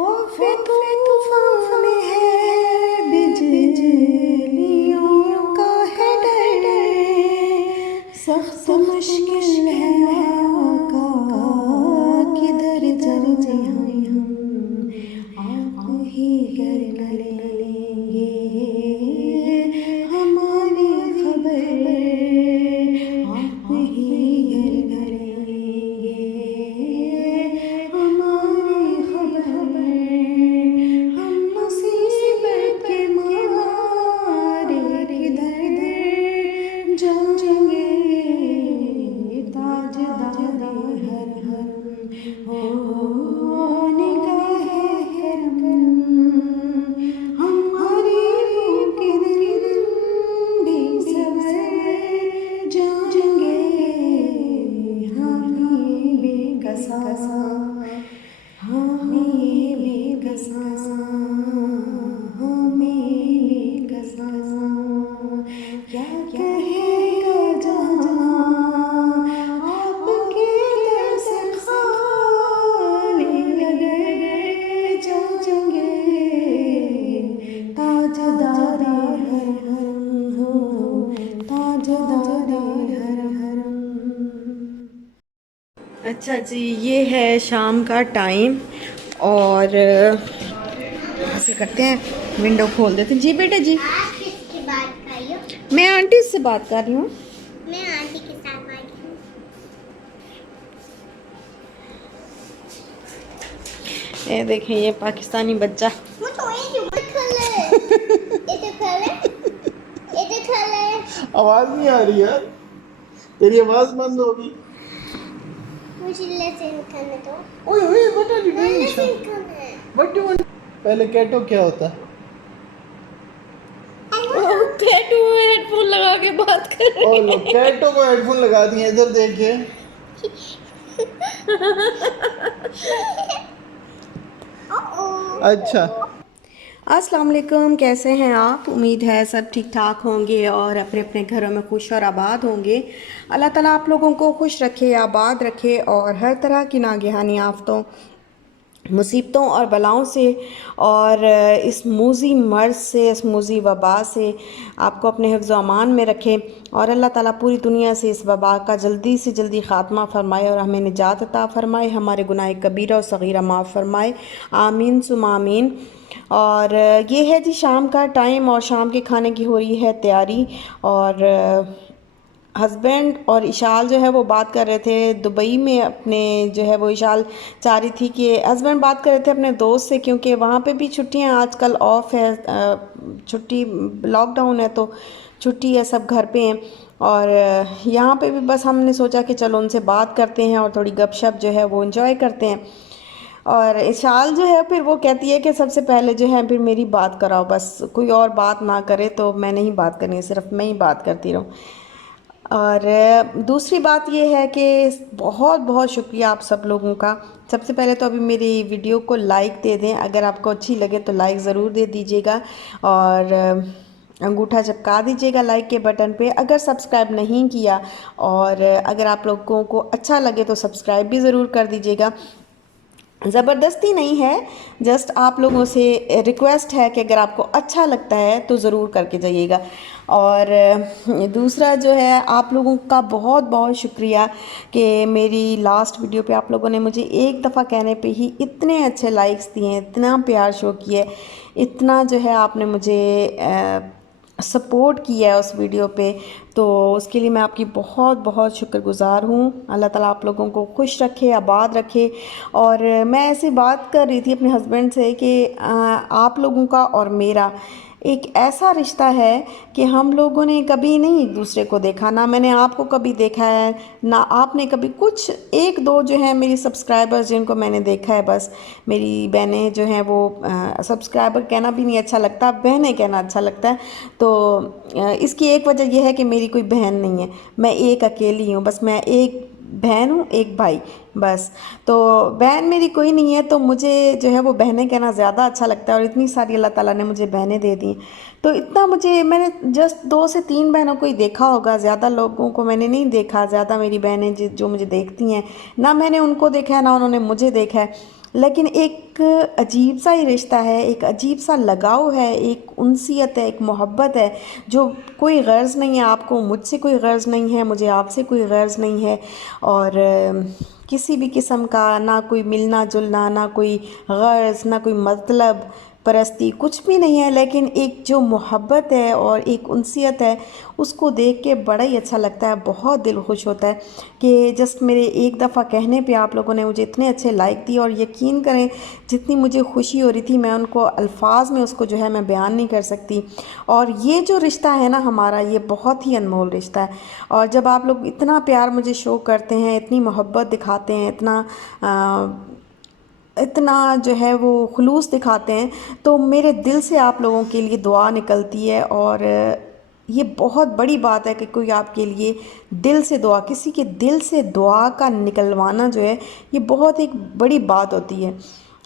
खौफ तूफान है, बिजलियों का है डर, सख्त मुश्किल है आका, किधर जाए हम, आप ही कर न लेंगे हमारी खबर, आप ही घर करेंगे हमारी खबर, हम मुसीबत के मारे किधर जाएंगे, ताजदार हर हो निगाहे करम, हमारी भूख दिन भी सबर जाएंगे, हमें बेकसा, हमें बेकसा, हमें बेकसा, क्या कहेगा जहां आपके दर से खाली अगर जाएंगे, ताजदार हर हो, ताजदार हर। अच्छा जी, ये है शाम का टाइम और ऐसे करते हैं, विंडो खोल देते हैं। जी बेटा जी, आप किसकी बात कर रही हो? मैं आंटी से बात कर रही हूँ। मैं आंटी के साथ बैठी हूँ। ये देखें, ये पाकिस्तानी बच्चा। वो तो ये जो खाले ये खाले ये खाले आवाज नहीं आ रही यार, तेरी आवाज बंद होगी। मुझे लेसन खाने दो। ओए ओए, what are you doing? Lesson खाना है। What do want? पहले कैटो क्या होता है? कैटू हेडफोन लगा के बात कर रही ओ लो, कैटो को हेडफोन लगा दिए। इधर देखिए। अच्छा, अस्सलाम वालेकुम, कैसे हैं आप? उम्मीद है सब ठीक ठाक होंगे और अपने अपने घरों में खुश और आबाद होंगे। अल्लाह ताला आप लोगों को खुश रखे, आबाद रखे और हर तरह की नागहानी आफतों, मुसीबतों और बलाओं से और इस मूज़ी मर्ज़ से, इस मूज़ी वबा से आपको अपने हिफ्ज़ अमान में रखे और अल्लाह ताला पूरी दुनिया से इस वबा का जल्दी से जल्दी ख़ात्मा फ़रमाए और हमें निजात अता फ़रमाए, हमारे गुनाह कबीरा और सग़ीरा माफ़ फ़रमाए। आमीन सुम आमीन। और ये है जी शाम का टाइम और शाम के खाने की हो रही है तैयारी और हस्बैंड और इशाल जो है वो बात कर रहे थे दुबई में अपने, जो है वो इशाल चाह रही थी कि हस्बैंड बात कर रहे थे अपने दोस्त से, क्योंकि वहाँ पे भी छुट्टियाँ आजकल ऑफ है, छुट्टी लॉकडाउन है तो छुट्टी है, सब घर पे हैं और यहाँ पे भी बस हमने सोचा कि चलो उनसे बात करते हैं और थोड़ी गपशप जो है वो एंजॉय करते हैं। और इशाल जो है फिर वो कहती है कि सबसे पहले जो है फिर मेरी बात कराओ, बस कोई और बात ना करे तो मैंने ही बात करनी है, सिर्फ मैं ही बात करती रहूँ। और दूसरी बात ये है कि बहुत बहुत शुक्रिया आप सब लोगों का। सबसे पहले तो अभी मेरी वीडियो को लाइक दे दें, अगर आपको अच्छी लगे तो लाइक ज़रूर दे दीजिएगा और अंगूठा चिपका दीजिएगा लाइक के बटन पे। अगर सब्सक्राइब नहीं किया और अगर आप लोगों को अच्छा लगे तो सब्सक्राइब भी ज़रूर कर दीजिएगा। ज़बरदस्ती नहीं है, जस्ट आप लोगों से रिक्वेस्ट है कि अगर आपको अच्छा लगता है तो ज़रूर करके जाइएगा। और दूसरा जो है, आप लोगों का बहुत बहुत शुक्रिया कि मेरी लास्ट वीडियो पे आप लोगों ने मुझे एक दफ़ा कहने पे ही इतने अच्छे लाइक्स दिए, इतना प्यार शो किया, इतना जो है आपने मुझे सपोर्ट किया है उस वीडियो पे, तो उसके लिए मैं आपकी बहुत बहुत शुक्रगुज़ार हूँ। अल्लाह ताला आप लोगों को खुश रखे, आबाद रखे। और मैं ऐसे बात कर रही थी अपने हस्बैंड से कि आप लोगों का और मेरा एक ऐसा रिश्ता है कि हम लोगों ने कभी नहीं एक दूसरे को देखा, ना मैंने आपको कभी देखा है ना आपने कभी। कुछ एक दो जो है मेरी सब्सक्राइबर्स जिनको मैंने देखा है, बस मेरी बहनें जो हैं वो, सब्सक्राइबर कहना भी नहीं अच्छा लगता, बहनें कहना अच्छा लगता है। तो इसकी एक वजह यह है कि मेरी कोई बहन नहीं है, मैं एक अकेली हूँ, बस मैं एक बहन हूँ एक भाई बस। तो बहन मेरी कोई नहीं है, तो मुझे जो है वो बहनें कहना ज़्यादा अच्छा लगता है और इतनी सारी अल्लाह ताला ने मुझे बहनें दे दी। तो इतना मैंने जस्ट 2 से 3 बहनों को ही देखा होगा, ज़्यादा लोगों को मैंने नहीं देखा। ज़्यादा मेरी बहनें जो मुझे देखती हैं, ना मैंने उनको देखा है ना उन्होंने मुझे देखा है। लेकिन एक अजीब सा ही रिश्ता है, एक अजीब सा लगाव है, एक उनसियत है, एक मोहब्बत है जो कोई गर्ज़ नहीं है। आपको मुझसे कोई गर्ज़ नहीं है, मुझे आपसे कोई गर्ज़ नहीं है। और किसी भी किस्म का ना कोई मिलना जुलना, ना कोई गर्ज़, ना कोई मतलब परस्ती, कुछ भी नहीं है। लेकिन एक जो मोहब्बत है और एक उनसियत है, उसको देख के बड़ा ही अच्छा लगता है, बहुत दिल खुश होता है कि जस्ट मेरे एक दफ़ा कहने पे आप लोगों ने मुझे इतने अच्छे लाइक दिए। और यकीन करें, जितनी मुझे खुशी हो रही थी, मैं उनको अल्फाज में उसको जो है मैं बयान नहीं कर सकती। और ये जो रिश्ता है ना हमारा, ये बहुत ही अनमोल रिश्ता है। और जब आप लोग इतना प्यार मुझे शो करते हैं, इतनी मोहब्बत दिखाते हैं, इतना जो है वो खुलूस दिखाते हैं, तो मेरे दिल से आप लोगों के लिए दुआ निकलती है। और ये बहुत बड़ी बात है कि कोई आपके लिए दिल से दुआ, किसी के दिल से दुआ का निकलवाना जो है, ये बहुत एक बड़ी बात होती है।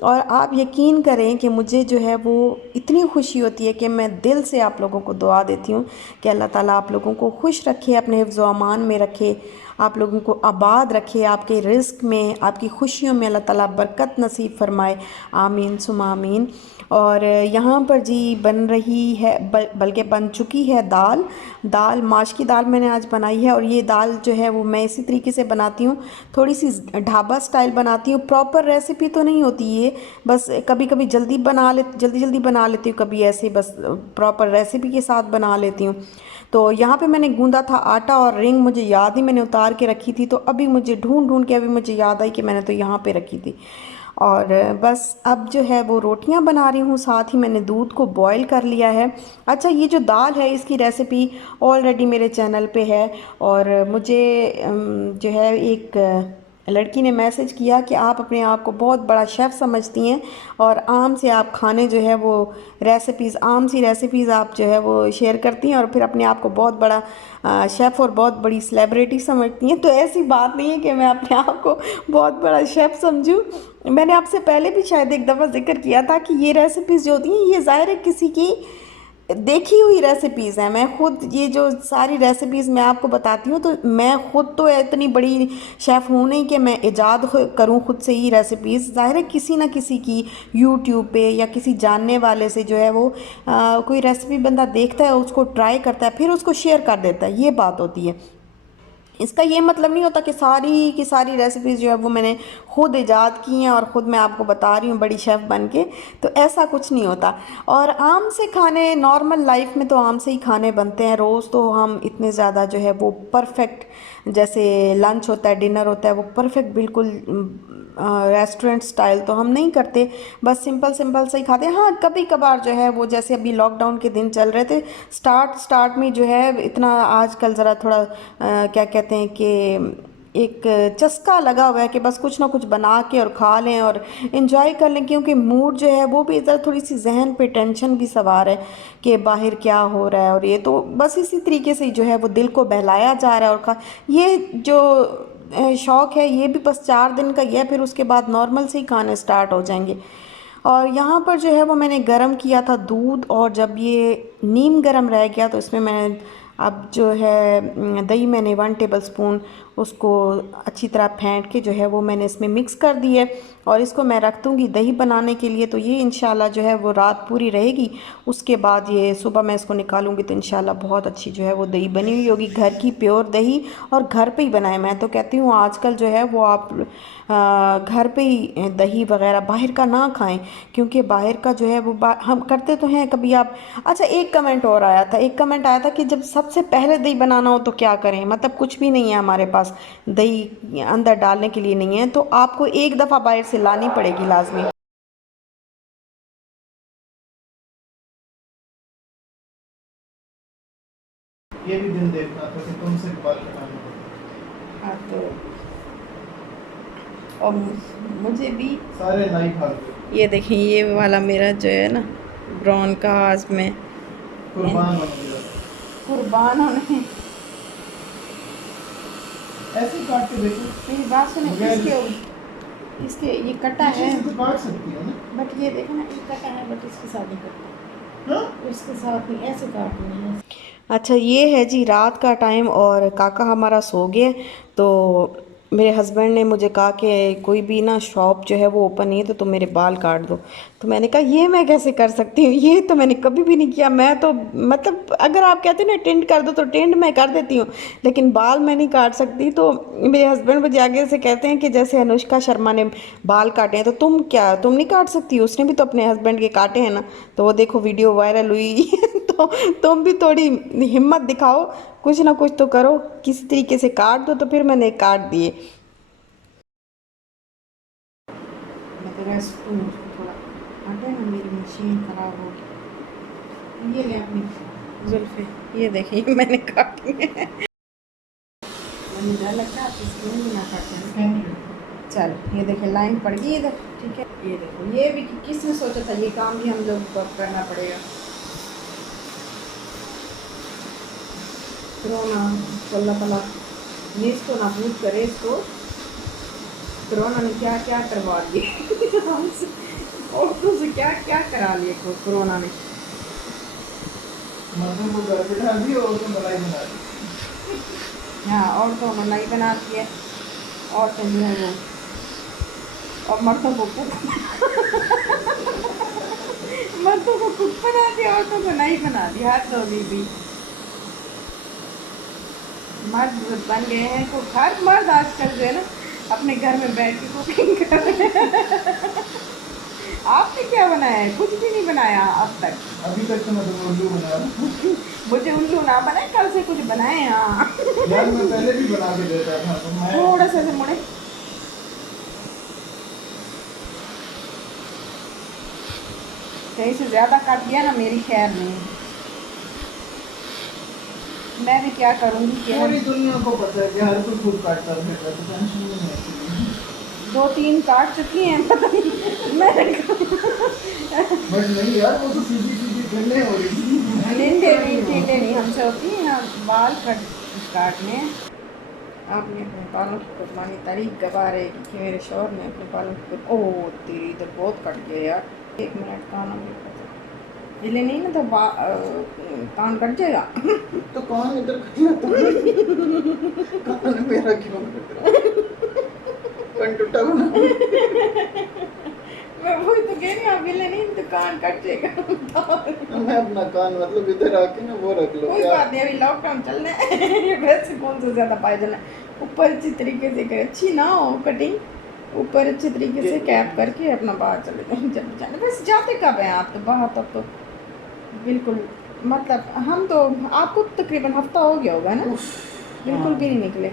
और आप यकीन करें कि मुझे जो है वो इतनी खुशी होती है कि मैं दिल से आप लोगों को दुआ देती हूँ कि अल्लाह ताला आप लोगों को खुश रखे, अपने हिफ्ज़ व अमान में रखे, आप लोगों को आबाद रखे, आपके रिज़्क़ में, आपकी खुशियों में अल्लाह ताला बरकत नसीब फरमाए। आमीन सुमा आमीन। और यहाँ पर जी बन रही है, बल्कि बन चुकी है दाल माश की दाल मैंने आज बनाई है। और ये दाल जो है वो मैं इसी तरीके से बनाती हूँ, थोड़ी सी ढाबा स्टाइल बनाती हूँ। प्रॉपर रेसिपी तो नहीं होती ये, बस कभी कभी जल्दी जल्दी बना लेती हूँ, कभी ऐसे बस प्रॉपर रेसिपी के साथ बना लेती हूँ। तो यहाँ पे मैंने गूंदा था आटा, और रिंग मुझे याद ही, मैंने उतार के रखी थी, तो अभी मुझे ढूंढ ढूंढ के अभी मुझे याद आई कि मैंने तो यहाँ पे रखी थी। और बस अब जो है वो रोटियां बना रही हूँ, साथ ही मैंने दूध को बॉईल कर लिया है। अच्छा, ये जो दाल है इसकी रेसिपी ऑलरेडी मेरे चैनल पे है। और मुझे जो है एक लड़की ने मैसेज किया कि आप अपने आप को बहुत बड़ा शेफ़ समझती हैं, और आम से आप खाने जो है वो रेसिपीज़, आम सी रेसिपीज़ आप जो है वो शेयर करती हैं, और फिर अपने आप को बहुत बड़ा शेफ़ और बहुत बड़ी सेलिब्रिटी समझती हैं। तो ऐसी बात नहीं है कि मैं अपने आप को बहुत बड़ा शेफ़ समझूं। मैंने आपसे पहले भी शायद एक दफ़ा जिक्र किया था कि ये रेसिपीज़ जो होती हैं, ये ज़ाहिर है किसी की देखी हुई रेसिपीज़ हैं। मैं खुद ये जो सारी रेसिपीज़ मैं आपको बताती हूँ, तो मैं खुद तो इतनी बड़ी शेफ़ हूँ नहीं कि मैं इजाद करूँ खुद से ही रेसिपीज़। ज़ाहिर है किसी ना किसी की यूट्यूब पे या किसी जानने वाले से जो है वो कोई रेसिपी बंदा देखता है, उसको ट्राई करता है, फिर उसको शेयर कर देता है, ये बात होती है। इसका ये मतलब नहीं होता कि सारी की सारी रेसिपीज़ जो है वो मैंने खुद इजाद की हैं और ख़ुद मैं आपको बता रही हूँ बड़ी शेफ़ बन के, तो ऐसा कुछ नहीं होता। और आम से खाने, नॉर्मल लाइफ में तो आम से ही खाने बनते हैं। रोज़ तो हम इतने ज़्यादा जो है वो परफेक्ट, जैसे लंच होता है, डिनर होता है, वो परफेक्ट बिल्कुल रेस्टोरेंट स्टाइल तो हम नहीं करते, बस सिंपल सिंपल से ही खाते हैं। हाँ, कभी कभार जो है वो, जैसे अभी लॉकडाउन के दिन चल रहे थे, स्टार्ट में जो है इतना आजकल ज़रा थोड़ा क्या कहते हैं कि एक चस्का लगा हुआ है कि बस कुछ ना कुछ बना के और खा लें और इन्जॉय कर लें, क्योंकि मूड जो है वो भी इधर, थोड़ी सी जहन पे टेंशन भी सवार है कि बाहर क्या हो रहा है। और ये तो बस इसी तरीके से जो है वो दिल को बहलाया जा रहा है। और ये जो शौक़ है ये भी बस 4 दिन का ही है, फिर उसके बाद नॉर्मल से ही खाने स्टार्ट हो जाएंगे। और यहाँ पर जो है वो मैंने गरम किया था दूध, और जब ये नीम गरम रह गया तो इसमें मैंने अब जो है दही, मैंने 1 टेबल स्पून उसको अच्छी तरह फेंट के जो है वो मैंने इसमें मिक्स कर दी है, और इसको मैं रख दूँगी दही बनाने के लिए। तो ये इंशाल्लाह जो है वो रात पूरी रहेगी, उसके बाद ये सुबह मैं इसको निकालूंगी तो इंशाल्लाह बहुत अच्छी जो है वो दही बनी हुई होगी, घर की प्योर दही, और घर पे ही बनाए। मैं तो कहती हूँ आजकल जो है वो आप घर पे ही दही वगैरह बाहर का ना खाएं, क्योंकि बाहर का जो है वो हम करते तो हैं कभी आप। अच्छा, एक कमेंट आया था कि जब सबसे पहले दही बनाना हो तो क्या करें, मतलब कुछ भी नहीं है हमारे पास, दही अंदर डालने के लिए नहीं है, तो आपको एक दफ़ा बाहर से लानी पड़ेगी लाजमी। ये भी दिन देखना था कि तुमसे बात करना हाँ, तो और मुझे भी सारे नाई भाग गए। ये देखें, ये वाला मेरा जो है ना ब्राउन का, आज में कुर्बान हो गया। कुर्बान होने। ऐसे ही काट के देखो। मेरी बात सुने, इसके ये कटा है, तो काट सकती है ना, बट ये देखो ना, ये कटा है, बट इसके साथ नहीं कटा, हाँ? इसके साथ नहीं, ऐसे काटनी है। अच्छा, ये है जी रात का टाइम और काका हमारा सो गए, तो मेरे हस्बैंड ने मुझे कहा कि कोई भी ना शॉप जो है वो ओपन नहीं है तो तुम मेरे बाल काट दो। तो मैंने कहा ये मैं कैसे कर सकती हूँ, ये तो मैंने कभी भी नहीं किया। मैं तो मतलब अगर आप कहते हैं ना टेंट कर दो तो टेंट मैं कर देती हूँ, लेकिन बाल मैं नहीं काट सकती। तो मेरे हस्बैंड मुझे आगे से कहते हैं कि जैसे अनुष्का शर्मा ने बाल काटे हैं तो तुम नहीं काट सकती, उसने भी तो अपने हस्बैंड के काटे हैं ना। तो वो देखो वीडियो वायरल हुई तो तुम भी थोड़ी हिम्मत दिखाओ, कुछ ना कुछ तो करो, किसी तरीके से काट दो। तो फिर मैंने काट दिए। मैं तो रेस्ट थोड़ा हटे ना, मेरी मशीन ख़राब हो गई। ये ले अपनी जुल्फ़े, ये देखिए मैंने काटी है। मैंने डर लगता है आपकी स्किन भी ना काटे। चल ये देखिए लाइन पड़ गई इधर, ठीक है। ये देखो, ये भी किसने सोचा था ये काम भी हम लोग को अब करना पड़ेगा। कोरोना तो अल्लाह ताला ये इसको नाबूद करे, इसको कोरोना ने क्या क्या करवा दिए हमसे, औरतों से क्या क्या करा लिए कोरोना ने। मर्दों को घर बिठा दिया और तो मलाई बना दी। हाँ, औरतों को मलाई बनाती है, औरतें जो है वो, और मर्दों को कुक मर्दों को कुक बना दिया, औरतों को नहीं बना दिया। हाथ तो भी मर्द बन गए हैं कुक। हर मर्द आजकल जो है ना अपने घर में बैठ के कुकिंग कर रहे हैं। आपने क्या बनाया है? कुछ भी नहीं बनाया अब तक। अभी तक तो मैं तो उल्लू बना रहा हूँ। मुझे उल्लू ना बनाए, कल से कुछ बनाए। हाँ यार मैं पहले भी बना के देता था तो मैं थोड़ा सा से मुड़े। कहीं से ज़्यादा काट गया ना, मेरी खैर नहीं। मैं भी क्या करूँगी कि पूरी दुनिया को पता है कि हर कोई खुद काटता रहता है, तो टेंशन नहीं है। 2-3 काट चुकी हैं, पता नहीं मैंने बट नहीं यार, वो तो सीधी सीधी ठंडे हो रही थी। टेढ़े नहीं हमसे होती हैं। हाँ, बाल काटने। आपने अपने बालों की कुर्बानी तारीख गवा रहेगी कि मेरे शौहर ने अपने बालों की ओह तेरी इधर बहुत कट गया यार। 1 मिनट कान हिले नहीं ना तो कान कट जाएगा। तो कौन इधर कट जाता कान मेरा क्यों कट रहा है? कान टूटा बना। मैं वही तो कह रही हूँ, आप हिले नहीं तो कान कट जाएगा। मैं अपना कान मतलब इधर आके ना वो रख लो कोई क्या? बात नहीं, अभी लॉकडाउन चलना है। वैसे कौन सा ज़्यादा पायदान है। ऊपर अच्छी तरीके से करे, अच्छी ना हो कटिंग, ऊपर अच्छे तरीके से कैप करके अपना बाहर चले जाए जब जाने। बस जाते कब हैं आप तो बाहर? तब तो बिल्कुल मतलब हम तो, आपको तो तकरीबन हफ्ता हो गया होगा ना, बिल्कुल भी नहीं निकले।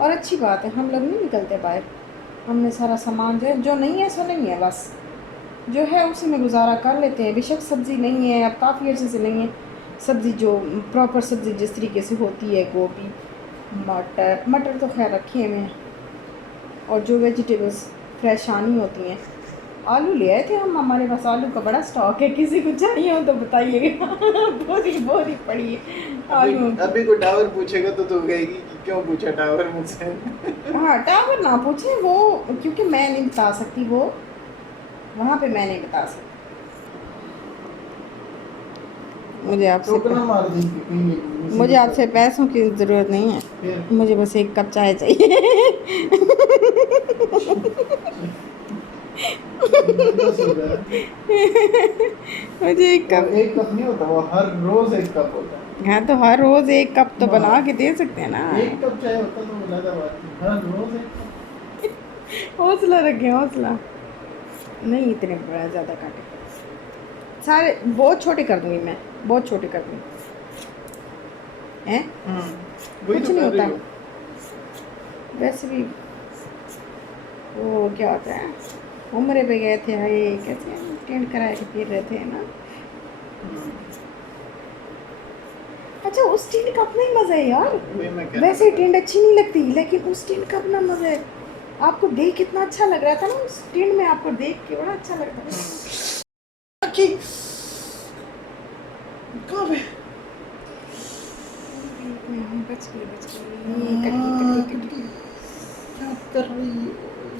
और अच्छी बात है, हम लोग नहीं निकलते बाहर। हमने सारा सामान जो है, जो नहीं है ऐसा नहीं है, बस जो है उसी में गुजारा कर लेते हैं। बेशक सब्ज़ी नहीं है, अब काफ़ी अर्से से नहीं है सब्ज़ी, जो प्रॉपर सब्ज़ी जिस तरीके से होती है, गोभी मटर तो खैर रखे हुए हैं, और जो वेजिटेबल्स फ्रेश आनी होती हैं। आलू ले आए थे हम, हमारे पास आलू का बड़ा स्टॉक है, किसी को चाहिए हो तो बताइएगा। बोरी पड़ी है आलू। अभी कोई टावर पूछेगा तो तू कहेगी कि क्यों पूछा टावर मुझसे? हाँ टावर ना पूछे वो, क्योंकि मैं नहीं बता सकती, वो वहाँ पे मैं नहीं बता सकती। टोकना मार देंगे कहीं मुझे आपसे पैसों की ज़रूरत नहीं है, फिर मुझे बस 1 कप चाय चाहिए। दस हो गया। मुझे 1 और कप। 1 कप नहीं होता, वो हर रोज 1 कप होता है। हाँ तो हर रोज़ 1 कप तो बना के दे सकते हैं ना। 1 कप चाय होता तो वो ज्यादा बात थी, हर रोज 1 कप। हौसला रखें, हौसला नहीं इतने बड़ा ज़्यादा काटे, सारे बहुत छोटे कर दूँगी मैं, बहुत छोटे कर दूँगी हैं। वही कुछ तो नहीं कर रही होता हो। वैसे भी। वो क्या होता है, उम्र पे गए थे, हाय कैसे टेंट करा के फिर रहे थे ना। अच्छा उस टेंट का अपना ही मज़ा है यार। वही मैं कह वैसे टेंट अच्छी नहीं लगती, लेकिन उस टेंट का अपना मज़ा है। आपको देख कितना अच्छा लग रहा था ना उस टेंट में, आपको देख के बड़ा अच्छा लग रहा था। कि कहाँ पे? बच गई कटी। क्या कर रही हो?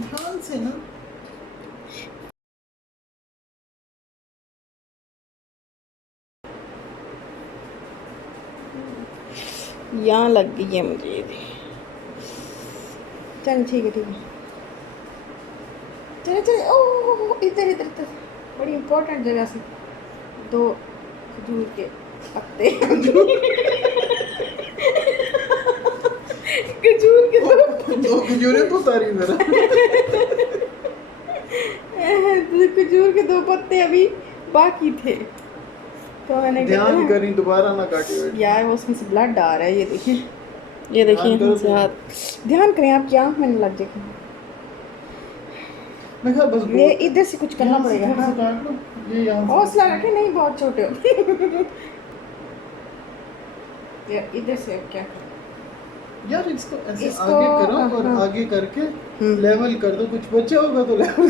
ध्यान से ना। यहाँ लग गई है मुझे। चलो ठीक है ठीक है। चलो चलो, ओ इधर इधर इधर, बड़ी इम्पोर्टेंट जगह से 2 खजूर के पत्ते। खजूर के 2 खजूरें तो सारी मेरा। खजूर के 2 पत्ते अभी बाकी थे, तो मैंने ध्यान करी दोबारा ना काटी यार, वो उसमें से ब्लड आ रहा है, ये देखिए, ये देखिए ध्यान करो हाथ, ध्यान करें आप, क्या मैंने लग जाए। मैं कहा बस ये इधर से कुछ करना पड़ेगा। हाँ हाँ, काट लो, ये यहाँ से हौसला रखे, नहीं बहुत छोटे हो। ये इधर से अब क्या करें? यार इसको ऐसे इसको, आगे करो और हाँ। आगे करके लेवल कर दो, कुछ बचा होगा तो लेवल।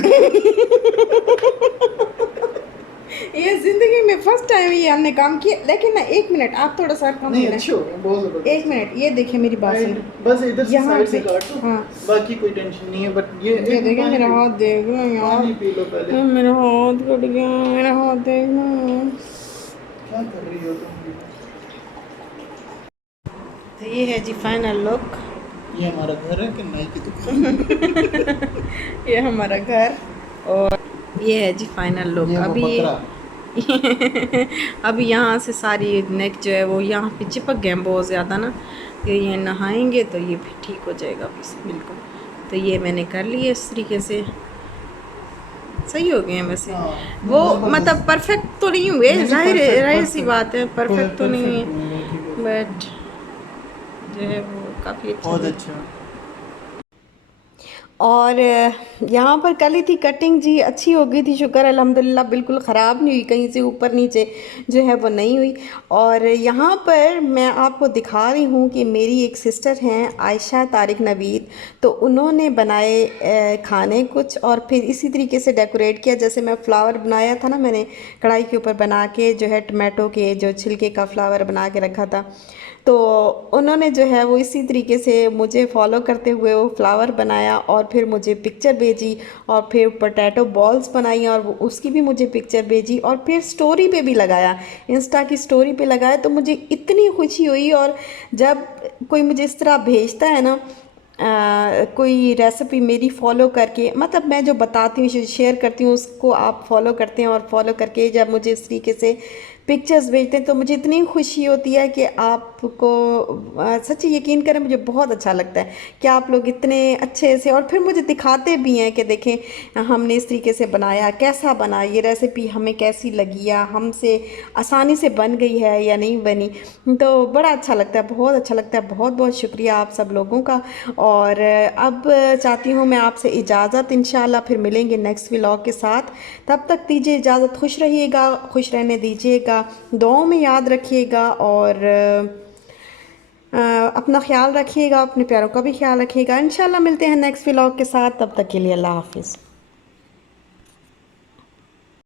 ये जिंदगी में फर्स्ट टाइम ये हमने काम किया, लेकिन ना 1 मिनट आप थोड़ा सा कम नहीं लेना। अच्छे हो गए, बहुत जबरदस्त। 1 मिनट, ये देखिए मेरी बात सुनो, बस इधर से यहाँ साइड से पे, काट दो, हाँ। बाकी कोई टेंशन नहीं है, बट ये ये देखिए मेरा हाथ देख लो यार, पानी पी लो पहले। मेरा हाथ कट गया, मेरा हाथ देख लो। क्या कर रही हो तुम? तो ये है जी फाइनल लुक। ये हमारा घर है कि नाई की दुकान? ये हमारा घर, और ये है जी फाइनल लुक। ये वो अभी बकरा। अभी यहाँ से सारी नेक जो है वो यहाँ पे चिपक गए हैं बहुत ज़्यादा ना, ये नहाएंगे तो ये भी ठीक हो जाएगा बिल्कुल। तो ये मैंने कर लिया इस तरीके से, सही हो गए हैं वैसे। हाँ, वो जबरदस्त। मतलब परफेक्ट तो नहीं हुए, नहीं, जाहिर perfect, जाहिर सी perfect। बात है, परफेक्ट तो नहीं है, है बट जो है वो काफ़ी अच्छा बहुत है। अच्छा। और यहाँ पर कल ही थी कटिंग जी, अच्छी हो गई थी, शुक्र अल्हम्दुलिल्लाह, बिल्कुल ख़राब नहीं हुई, कहीं से ऊपर नीचे जो है वो नहीं हुई। और यहाँ पर मैं आपको दिखा रही हूँ कि मेरी एक सिस्टर हैं आयशा तारिक नवीद, तो उन्होंने बनाए खाने कुछ, और फिर इसी तरीके से डेकोरेट किया। जैसे मैं फ़्लावर बनाया था ना, मैंने कढ़ाई के ऊपर बना के जो है टमाटो के जो छिलके का फ़्लावर बना के रखा था, तो उन्होंने जो है वो इसी तरीके से मुझे फॉलो करते हुए वो फ्लावर बनाया, और फिर मुझे पिक्चर भेजी, और फिर पोटैटो बॉल्स बनाई और उसकी भी मुझे पिक्चर भेजी, और फिर स्टोरी पे भी लगाया, इंस्टा की स्टोरी पे लगाया। तो मुझे इतनी खुशी हुई, और जब कोई मुझे इस तरह भेजता है ना कोई रेसिपी मेरी फॉलो करके, मतलब मैं जो बताती हूँ शेयर करती हूँ उसको आप फॉलो करते हैं, और फॉलो करके जब मुझे इस तरीके से पिक्चर्स भेजते हैं तो मुझे इतनी खुशी होती है कि आपको सच्ची यकीन करें, मुझे बहुत अच्छा लगता है कि आप लोग इतने अच्छे से, और फिर मुझे दिखाते भी हैं कि देखें हमने इस तरीके से बनाया, कैसा बना, ये रेसिपी हमें कैसी लगी, या हमसे आसानी से बन गई है या नहीं बनी। तो बड़ा अच्छा लगता है, बहुत अच्छा लगता है। बहुत बहुत शुक्रिया आप सब लोगों का। और अब चाहती हूँ मैं आपसे इजाज़त, इंशाल्लाह फिर मिलेंगे नेक्स्ट व्लॉग के साथ। तब तक दीजिए इजाज़त, खुश रहिएगा, खुश रहने दीजिएगा, दुआओं में याद रखिएगा, और अपना ख्याल रखिएगा, अपने प्यारों का भी ख्याल रखिएगा। इंशाल्लाह मिलते हैं नेक्स्ट व्लॉग के साथ, तब तक के लिए अल्लाह हाफिज़।